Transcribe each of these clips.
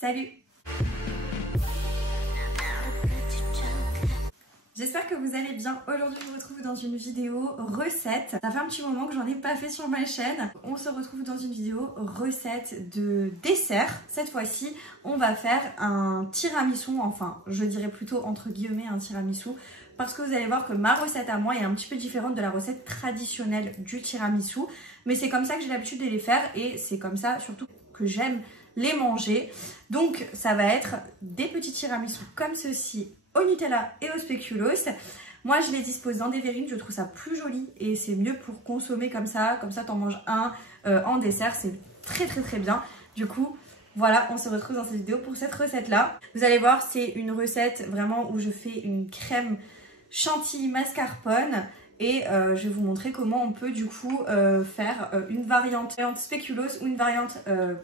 Salut! J'espère que vous allez bien. Aujourd'hui, je vous retrouve dans une vidéo recette. Ça fait un petit moment que j'en ai pas fait sur ma chaîne. On se retrouve dans une vidéo recette de dessert. Cette fois-ci, on va faire un tiramisu, enfin, je dirais plutôt entre guillemets un tiramisu, parce que vous allez voir que ma recette à moi est un petit peu différente de la recette traditionnelle du tiramisu. Mais c'est comme ça que j'ai l'habitude de les faire et c'est comme ça surtout que j'aime les manger. Donc, ça va être des petits tiramisu comme ceci, au Nutella et au spéculoos. Moi je les dispose dans des verrines, je trouve ça plus joli et c'est mieux pour consommer comme ça t'en manges un en dessert, c'est très bien. Du coup voilà, on se retrouve dans cette vidéo pour cette recette là. Vous allez voir, c'est une recette vraiment où je fais une crème chantilly mascarpone et je vais vous montrer comment on peut du coup faire une variante spéculoos ou une variante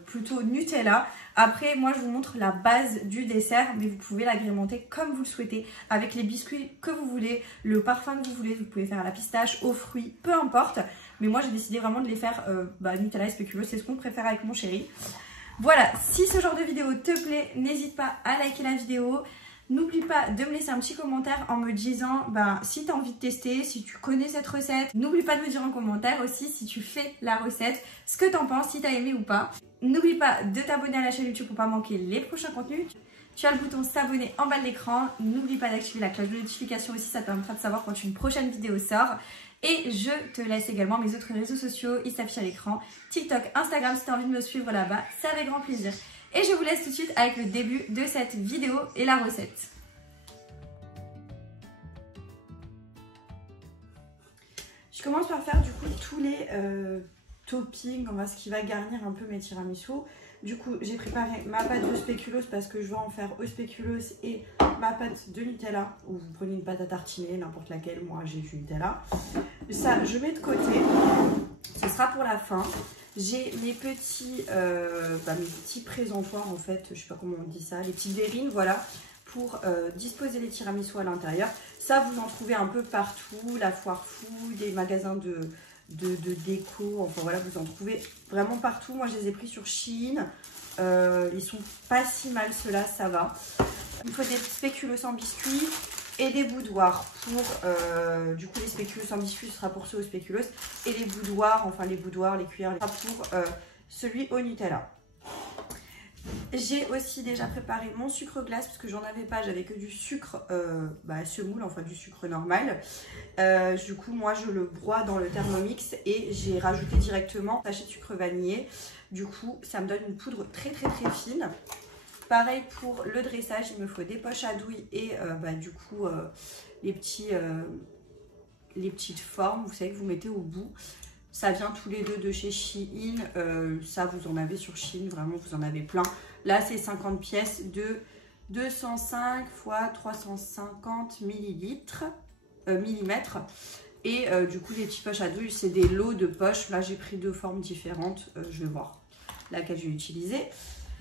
plutôt Nutella. Après, moi je vous montre la base du dessert, mais vous pouvez l'agrémenter comme vous le souhaitez, avec les biscuits que vous voulez, le parfum que vous voulez. Vous pouvez faire à la pistache, aux fruits, peu importe. Mais moi j'ai décidé vraiment de les faire Nutella et spéculoos, c'est ce qu'on préfère avec mon chéri. Voilà, si ce genre de vidéo te plaît, n'hésite pas à liker la vidéo. N'oublie pas de me laisser un petit commentaire en me disant si tu as envie de tester, si tu connais cette recette. N'oublie pas de me dire en commentaire aussi si tu fais la recette, ce que tu en penses, si tu as aimé ou pas. N'oublie pas de t'abonner à la chaîne YouTube pour pas manquer les prochains contenus. Tu as le bouton s'abonner en bas de l'écran. N'oublie pas d'activer la cloche de notification aussi, ça te permettra de savoir quand une prochaine vidéo sort. Et je te laisse également mes autres réseaux sociaux, ils s'affichent à l'écran. TikTok, Instagram, si tu as envie de me suivre là-bas, c'est avec grand plaisir. Et je vous laisse tout de suite avec le début de cette vidéo et la recette. Je commence par faire du coup tous les toppings, ce qui va garnir un peu mes tiramisu. Du coup, j'ai préparé ma pâte de spéculoos parce que je vais en faire au spéculoos et ma pâte de Nutella. Ou vous prenez une pâte à tartiner, n'importe laquelle, moi j'ai du Nutella. Ça, je mets de côté. Ce sera pour la fin. J'ai mes petits présentoirs en fait, je sais pas comment on dit ça, les petites verrines, voilà, pour disposer les tiramisu à l'intérieur. Ça, vous en trouvez un peu partout, la foire fou, des magasins de déco, enfin voilà, vous en trouvez vraiment partout. Moi, je les ai pris sur Shein, ils sont pas si mal ceux-là, ça va. Il me faut des spéculoos en biscuit et des boudoirs pour, du coup les spéculoos en biscuit ce sera pour ceux au spéculoos et les boudoirs, les cuillères, pour celui au Nutella. J'ai aussi déjà préparé mon sucre glace parce que j'en avais pas, j'avais que du sucre semoule, enfin du sucre normal. Du coup moi je le broie dans le Thermomix et j'ai rajouté directement un sachet de sucre vanillé. Du coup ça me donne une poudre très fine. Pareil pour le dressage, il me faut des poches à douille et les petites formes, vous savez, que vous mettez au bout. Ça vient tous les deux de chez Shein, ça vous en avez sur Shein, vraiment vous en avez plein. Là c'est 50 pièces de 205 x 350 millimètres. Et du coup les petites poches à douille, c'est des lots de poches. Là j'ai pris deux formes différentes, je vais voir laquelle je vais utiliser.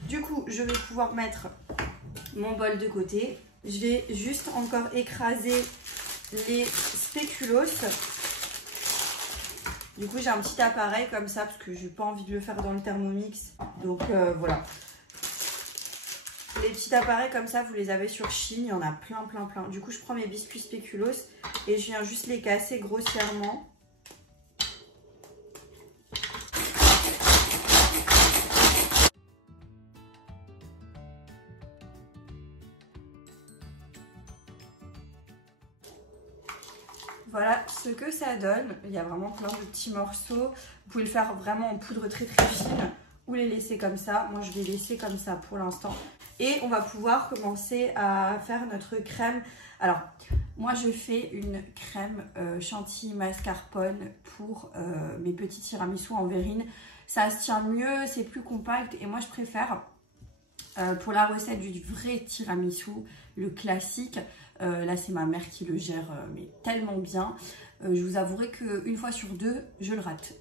Du coup, je vais pouvoir mettre mon bol de côté. Je vais juste encore écraser les spéculoos. Du coup, j'ai un petit appareil comme ça parce que je n'ai pas envie de le faire dans le Thermomix. Donc voilà. Les petits appareils comme ça, vous les avez sur Shein. Il y en a plein. Du coup, je prends mes biscuits spéculoos et je viens juste les casser grossièrement. Voilà ce que ça donne. Il y a vraiment plein de petits morceaux. Vous pouvez le faire vraiment en poudre très fine ou les laisser comme ça. Moi, je vais laisser comme ça pour l'instant. Et on va pouvoir commencer à faire notre crème. Alors, moi, je fais une crème chantilly mascarpone pour mes petits tiramisu en verrine. Ça se tient mieux, c'est plus compact. Et moi, je préfère, pour la recette du vrai tiramisu, le classique, là c'est ma mère qui le gère mais tellement bien, je vous avouerai qu'une fois sur deux je le rate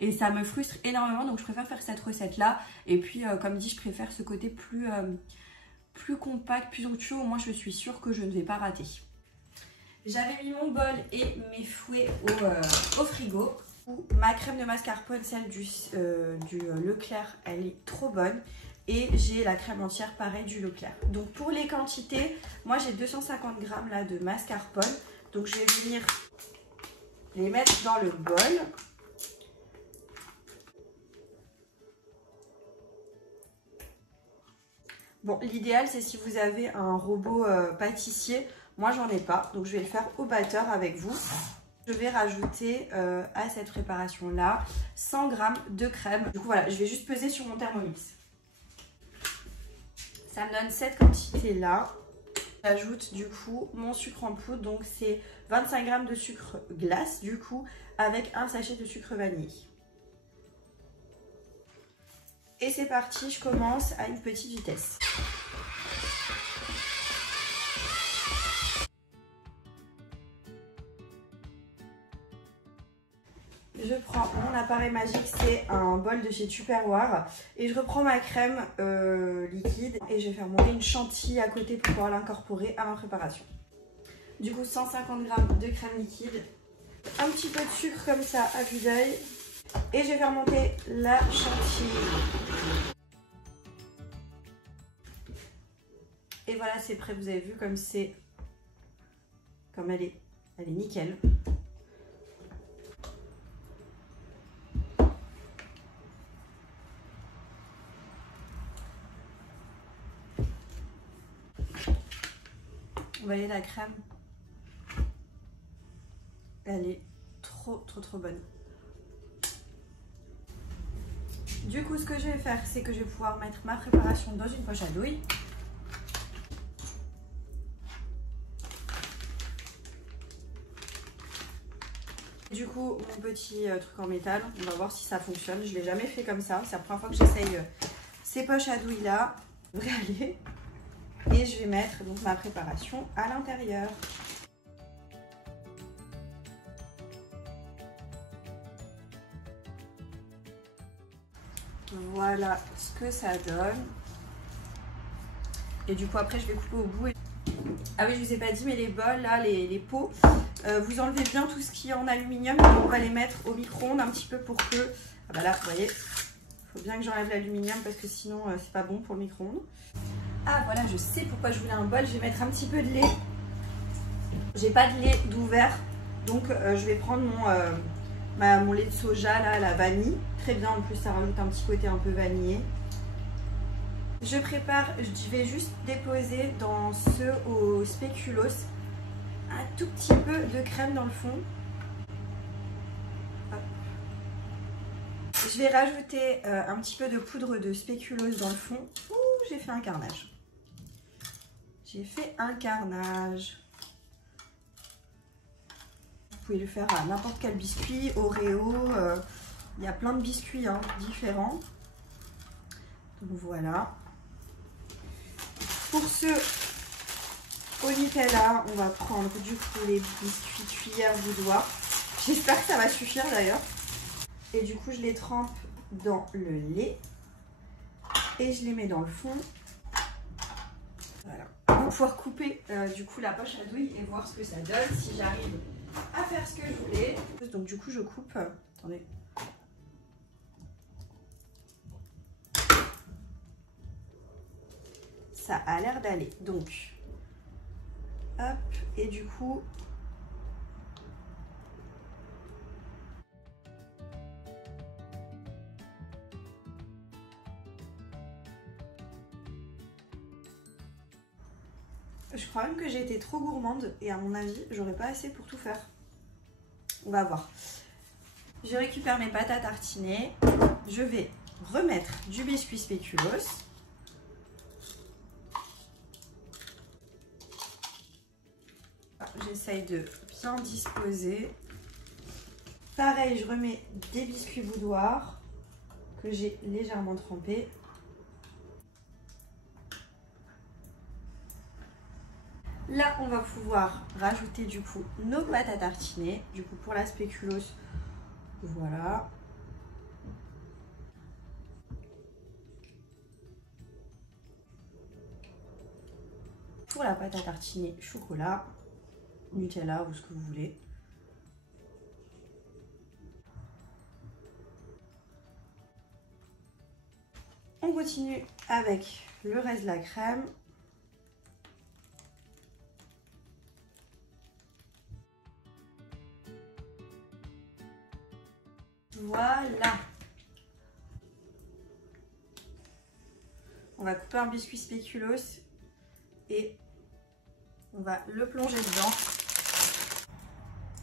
et ça me frustre énormément, donc je préfère faire cette recette là. Et puis comme dit, je préfère ce côté plus compact, plus onctueux. Au moins je suis sûre que je ne vais pas rater. J'avais mis mon bol et mes fouets au frigo. Ma crème de mascarpone, celle du Leclerc, elle est trop bonne. Et j'ai la crème entière, pareil, du Leclerc. Donc pour les quantités, moi j'ai 250 g là de mascarpone. Donc je vais venir les mettre dans le bol. Bon, l'idéal c'est si vous avez un robot pâtissier. Moi j'en ai pas, donc je vais le faire au batteur avec vous. Je vais rajouter à cette préparation là 100 g de crème. Du coup voilà, je vais juste peser sur mon Thermomix. Ça me donne cette quantité là. J'ajoute du coup mon sucre en poudre, donc c'est 25 g de sucre glace du coup avec un sachet de sucre vanillé. Et c'est parti, je commence à une petite vitesse. Je prends mon appareil magique, c'est un bol de chez Tupperware. Et je reprends ma crème liquide et je vais faire monter une chantilly à côté pour pouvoir l'incorporer à ma préparation. Du coup 150 g de crème liquide, un petit peu de sucre comme ça à vue d'œil. Et je vais faire monter la chantilly. Et voilà, c'est prêt, vous avez vu comme c'est, comme elle est nickel. Vous voyez la crème, elle est trop bonne. Du coup, ce que je vais faire, c'est que je vais pouvoir mettre ma préparation dans une poche à douille. Du coup, mon petit truc en métal, on va voir si ça fonctionne. Je ne l'ai jamais fait comme ça, c'est la première fois que j'essaye ces poches à douille là. Ça devrait aller. Et je vais mettre donc ma préparation à l'intérieur. Voilà ce que ça donne. Et du coup après je vais couper au bout. Ah oui, je vous ai pas dit, mais les bols là, les pots, vous enlevez bien tout ce qui est en aluminium. On va les mettre au micro-ondes un petit peu pour que... Ah bah là, vous voyez, il faut bien que j'enlève l'aluminium parce que sinon c'est pas bon pour le micro-ondes. Ah voilà, je sais pourquoi je voulais un bol. Je vais mettre un petit peu de lait. J'ai pas de lait d'ouvert, donc je vais prendre mon lait de soja là, la vanille. Très bien, en plus ça rajoute un petit côté un peu vanillé. Je prépare, je vais juste déposer dans ce au spéculoos un tout petit peu de crème dans le fond. Hop. Je vais rajouter un petit peu de poudre de spéculoos dans le fond. Ouh, j'ai fait un carnage. J'ai fait un carnage. Vous pouvez le faire à n'importe quel biscuit, Oreo, il y a plein de biscuits hein, différents. Donc voilà. Pour ceux au Nutella, on va prendre du coup les biscuits cuillère boudoir. J'espère que ça va suffire d'ailleurs. Et du coup, je les trempe dans le lait et je les mets dans le fond. Voilà. On va pouvoir couper du coup la poche à douille et voir ce que ça donne si j'arrive à faire ce que je voulais. Donc du coup, je coupe. Attendez. Ça a l'air d'aller. Donc, hop, et du coup, je crois même que j'ai été trop gourmande et à mon avis, j'aurais pas assez pour tout faire. On va voir. Je récupère mes pâtes à tartiner. Je vais remettre du biscuit spéculoos. J'essaye de bien disposer. Pareil, je remets des biscuits boudoir que j'ai légèrement trempés. Là, on va pouvoir rajouter du coup nos pâtes à tartiner. Du coup, pour la spéculoos, voilà. Pour la pâte à tartiner, chocolat, Nutella ou ce que vous voulez. On continue avec le reste de la crème. Voilà. On va couper un biscuit spéculoos et on va le plonger dedans.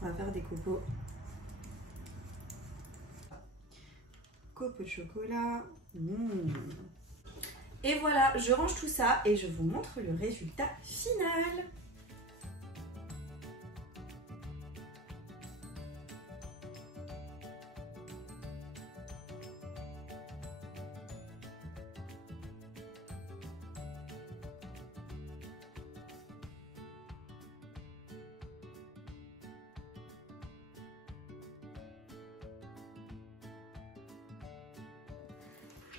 On va faire des copeaux. Copeaux de chocolat. Et voilà, je range tout ça et je vous montre le résultat final.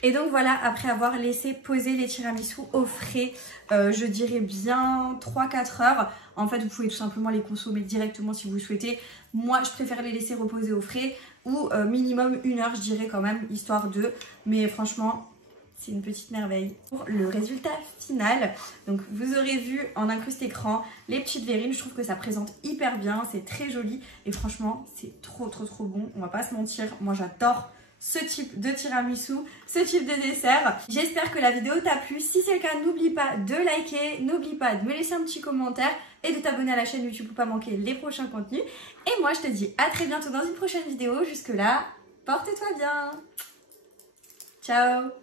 Et donc voilà, après avoir laissé poser les tiramisu au frais, je dirais bien 3-4 heures. En fait, vous pouvez tout simplement les consommer directement si vous le souhaitez. Moi, je préfère les laisser reposer au frais ou minimum 1 heure, je dirais quand même, histoire de. Mais franchement, c'est une petite merveille. Pour le résultat final, donc vous aurez vu en incruste écran les petites verrines. Je trouve que ça présente hyper bien, c'est très joli et franchement, c'est trop bon. On va pas se mentir, moi j'adore ce type de tiramisu, ce type de dessert. J'espère que la vidéo t'a plu. Si c'est le cas, n'oublie pas de liker, n'oublie pas de me laisser un petit commentaire et de t'abonner à la chaîne YouTube pour pas manquer les prochains contenus. Et moi, je te dis à très bientôt dans une prochaine vidéo. Jusque là, porte-toi bien. Ciao.